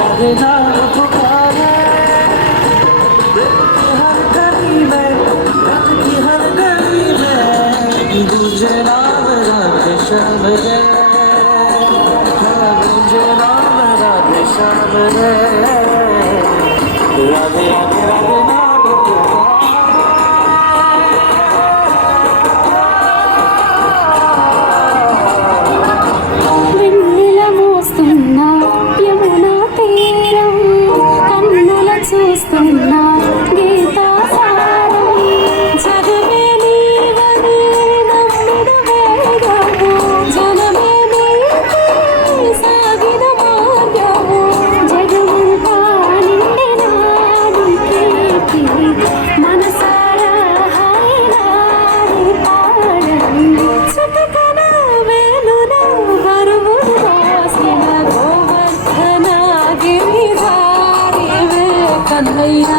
राधे नाम पुकारे दिल की हर गली में रात की हर गली में गूंजे नाम राधे श्याम रे गूंजे नाम राधे श्याम रे राधे राधे राधे नाम చూస్తున్నా గీతా సారం జగమే నీవని నమ్మిన వేగము జనమే నీకే సాగిన మార్గము జగమంతా నిండినాది కీర్తి మనసారా హాయినాది పాడని చుట్టుకన వేలున బరువును మోసిన గోవర్ధన గిరిధారి కన్నయ్యా